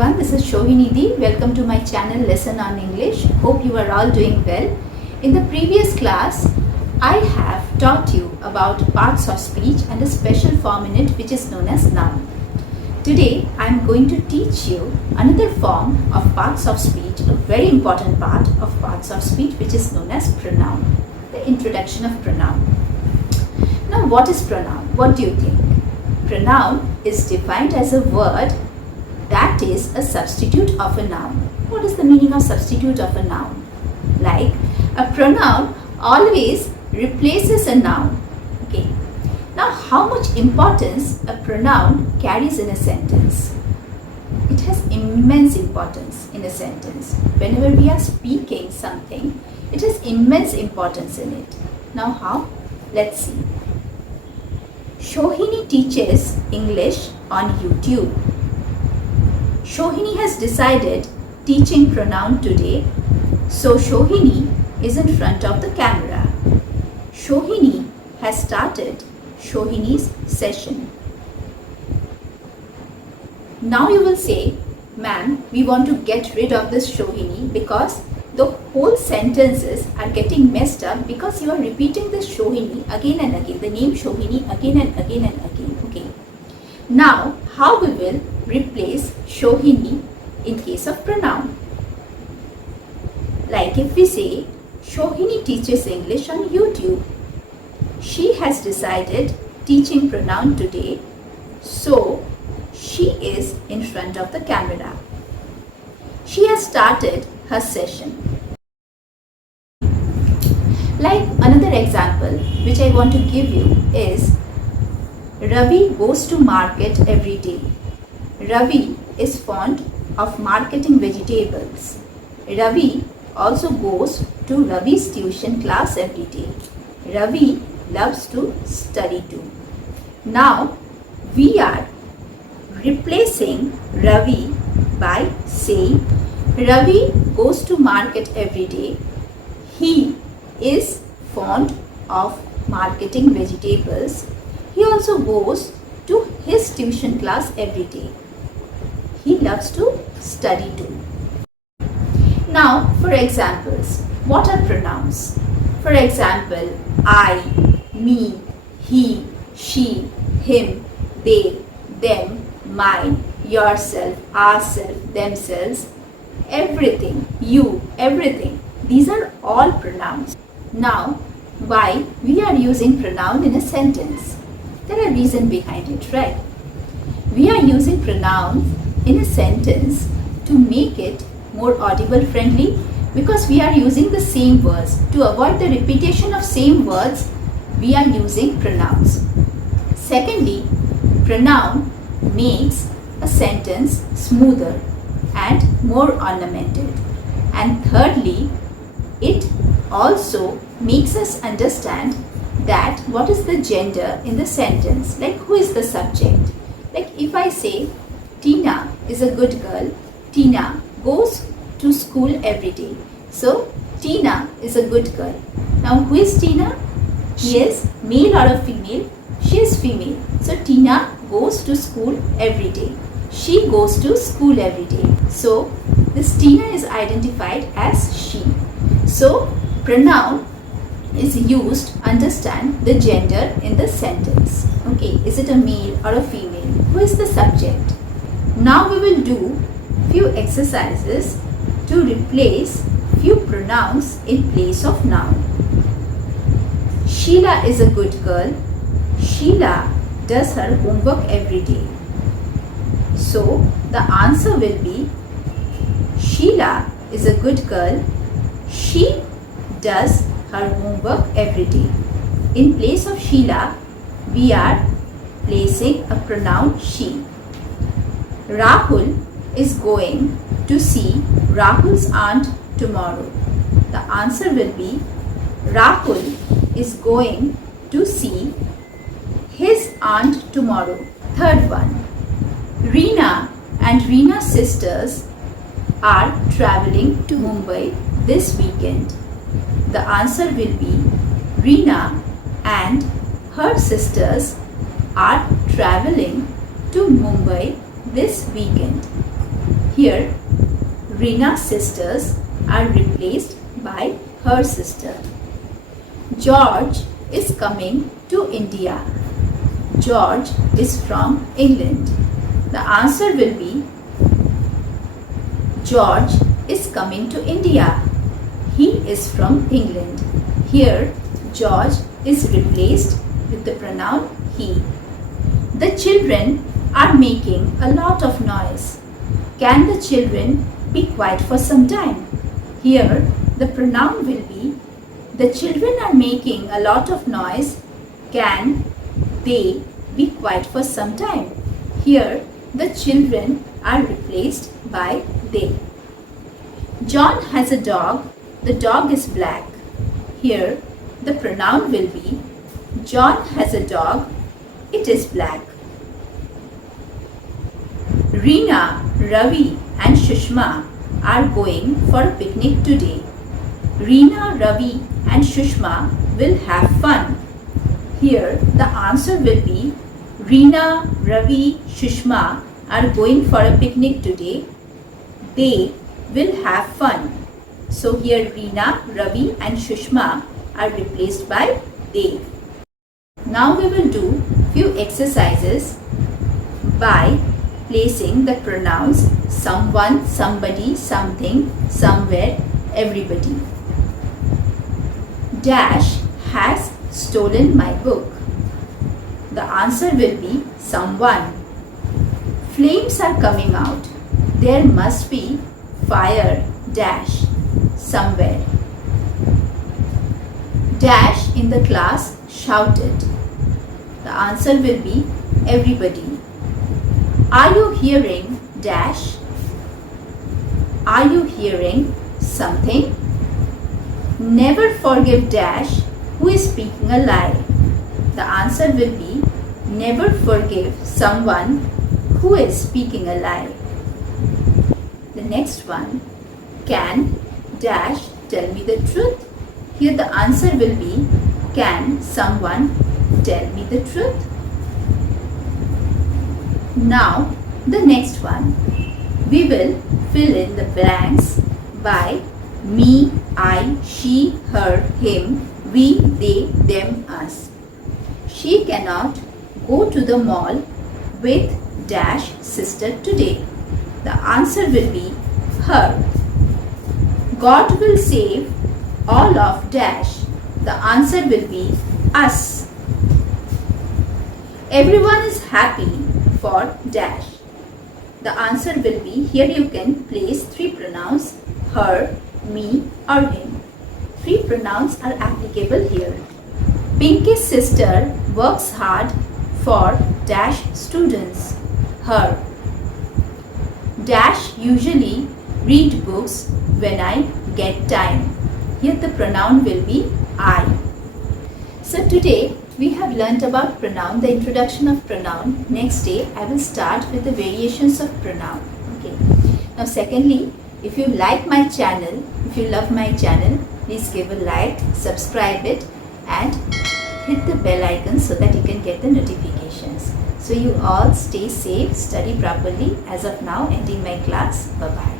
everyone, this is Shohinidhi. Welcome to my channel Lesson on English. Hope you are all doing well. In the previous class, I have taught you about parts of speech and a special form in it which is known as noun. Today, I am going to teach you another form of parts of speech, a very important part of parts of speech which is known as pronoun. The introduction of pronoun. Now, what is pronoun? What do you think? Pronoun is defined as a word that is a substitute of a noun. What is the meaning of substitute of a noun? Like a pronoun always replaces a noun. Okay. Now, how much importance a pronoun carries in a sentence? It has immense importance in a sentence. Whenever we are speaking something, it has immense importance in it. Now, how? Let's see. Shohini teaches English on YouTube. Shohini has decided teaching pronoun today, so Shohini is in front of the camera. Shohini has started Shohini's session. Now you will say, ma'am, we want to get rid of this Shohini because the whole sentences are getting messed up because you are repeating this Shohini again and again, the name Shohini again and again and again. Okay. Now, how we will replace Shohini in case of pronoun? Like if we say, Shohini teaches English on YouTube. She has decided teaching pronoun today, so she is in front of the camera. She has started her session. Like another example which I want to give you is Ravi goes to market every day. Ravi is fond of marketing vegetables. Ravi also goes to Ravi's tuition class every day. Ravi loves to study too. Now we are replacing Ravi by saying Ravi goes to market every day. He is fond of marketing vegetables. He also goes to his tuition class every day. He loves to study too. Now, for examples, what are pronouns? For example, I, me, he, she, him, they, them, mine, yourself, ourself, themselves, everything, you, everything. These are all pronouns. Now, why we are using pronoun in a sentence? There are reasons behind it, right? We are using pronouns in a sentence to make it more audible friendly because we are using the same words. To avoid the repetition of same words, we are using pronouns. Secondly, pronoun makes a sentence smoother and more ornamented. And thirdly, it also makes us understand that what is the gender in the sentence, like who is the subject. Like if I say Tina is a good girl, Tina goes to school every day. So Tina is a good girl. Now who is Tina? She is male or a female? She is female. So Tina goes to school every day. She goes to school every day. So this Tina is identified as she. So pronoun is used to understand the gender in the sentence. Okay, is it a male or a female? Who is the subject? Now we will do few exercises to replace few pronouns in place of noun. Sheila is a good girl. Sheila does her homework every day. So the answer will be Sheila is a good girl. She does her homework every day. In place of Sheila, we are placing a pronoun she. Rahul is going to see Rahul's aunt tomorrow. The answer will be Rahul is going to see his aunt tomorrow. Third one, Reena and Reena's sisters are traveling to Mumbai this weekend. The answer will be Reena and her sisters are traveling to Mumbai this weekend. Here, Rina's sisters are replaced by her sister. George is coming to India. George is from England. The answer will be George is coming to India. He is from England. Here, George is replaced with the pronoun he. The children are making a lot of noise. Can the children be quiet for some time? Here, the pronoun will be the children are making a lot of noise. Can they be quiet for some time? Here, the children are replaced by they. John has a dog. The dog is black. Here, the pronoun will be John has a dog. It is black. Rina, Ravi and Shushma are going for a picnic today. Rina, Ravi and Shushma will have fun. Here, the answer will be Rina, Ravi, Shushma are going for a picnic today. They will have fun. So here Rina, Ravi and Shushma are replaced by they. Now we will do few exercises by placing the pronouns someone, somebody, something, somewhere, everybody. Dash has stolen my book. The answer will be someone. Flames are coming out. There must be fire dash somewhere. Dash in the class shouted. The answer will be everybody. Are you hearing dash? Are you hearing something? Never forgive dash who is speaking a lie. The answer will be never forgive someone who is speaking a lie. The next one, can dash tell me the truth? Here the answer will be can someone tell me the truth? Now the next one, we will fill in the blanks by me, I, she, her, him, we, they, them, us. She cannot go to the mall with dash sister today. The answer will be her. God will save all of dash. The answer will be us. Everyone is happy for dash. The answer will be, here you can place three pronouns, her, me or him. Three pronouns are applicable here. Pinky's sister works hard for dash students. Her. Dash usually read books when I get time. Here the pronoun will be I. So today we have learnt about pronoun, the introduction of pronoun. Next day I will start with the variations of pronoun. Okay. Now secondly, if you like my channel, if you love my channel, please give a like, subscribe it and hit the bell icon so that you can get the notifications. So you all stay safe, study properly. As of now, ending my class. Bye-bye.